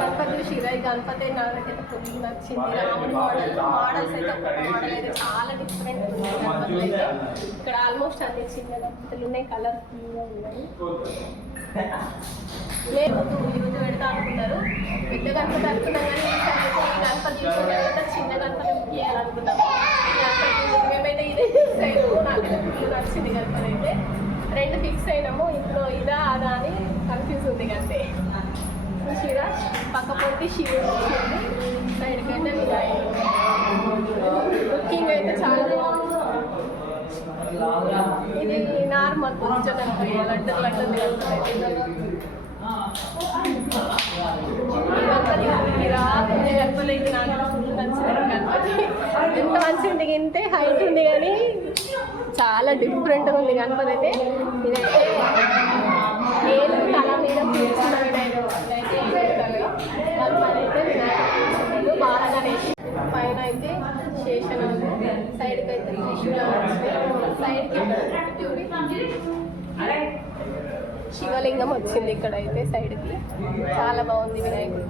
గణపతి చూసిరా, ఈ గణపతి నాకైతే ఫుల్ నచ్చింది. రాముడి మోడల్స్ అయితే ఒక్కొక్క మోడల్ అయితే చాలా డిఫరెంట్ ఉంది. గణపతులు అయితే ఇక్కడ ఆల్మోస్ట్ అన్ని చిన్న గణపతులు ఉన్నాయి, కలర్ఫుల్గా ఉన్నాయి. లేదు యూత్ పెడతా అనుకున్నారు, పెద్ద గణపతి అనుకున్నాం కానీ ఈ గణపతి చూసిన తర్వాత చిన్న గణపతి గీయాలనుకున్నాం. మేమైతే ఇదే ఫిక్స్ అయినాము. నాకైతే ఫుల్ నచ్చింది గణపతి అయితే. రెండు ఫిక్స్ అయినాము, ఇంట్లో ఇదా అదా అని కన్ఫ్యూజ్ ఉంది. అంతే చూసిరా, పక్క పొంటి శివుడు వచ్చింది, సైడ్కి అయితే వినాయకుడు. లుకింగ్ అయితే చాలా బాగుంది. ఇది నార్మల్ కొంచెం గణపతి లడ్డు లడ్డు గణపతి గణపతి అయితే నాకు ఫుల్ నచ్చింది. గణపతి ఎంత మంచిగా ఉంది, ఇంతే హైట్ ఉంది కానీ చాలా డిఫరెంట్గా ఉంది గణపతి అయితే. ఇదైతే ఏలు తల మీద కూర్చున్న వినాయకుడు, ఇదైతే అయితే వినాయకుడు బాలగణేష్. పైన అయితే శేషనాగు, సైడ్కి అయితే త్రిశూలం వచ్చింది, సైడ్కి శివలింగం వచ్చింది. ఇక్కడ అయితే సైడ్కి చాలా బాగుంది వినాయకుడు.